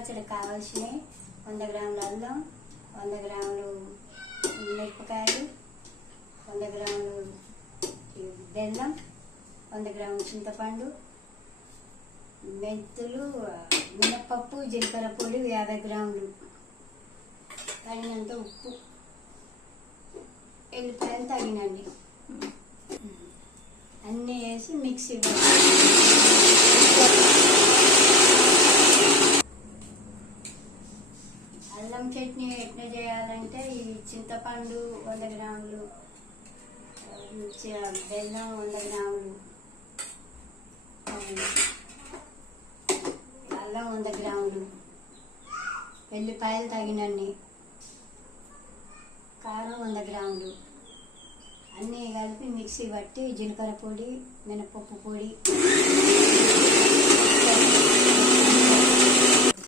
పచ్చడి కావాల్సినవి 100 గ్రాముల అల్లం, 100 గ్రాములు మిరపకాయలు, 100 గ్రాములు బెల్లం, 100 గ్రాములు చింతపండు, మెంతులు, మినపప్పు, జీలకర్ర పొడి 50 గ్రాములు, తగినంత ఉప్పు, ఎల్లిపాయలు తగినండి అన్నీ వేసి మిక్సీ అల్లం చట్నీ ఎట్లా చేయాలంటే ఈ చింతపండు 100 గ్రాములు, బెల్లం 100 గ్రాములు, అల్లం 100 గ్రాములు, ఎల్లిపాయలు తగినన్ని, కారం 100 గ్రాములు అన్నీ కలిపి మిక్సీ పట్టి జీలకర్ర పొడి, మినపప్పు పొడి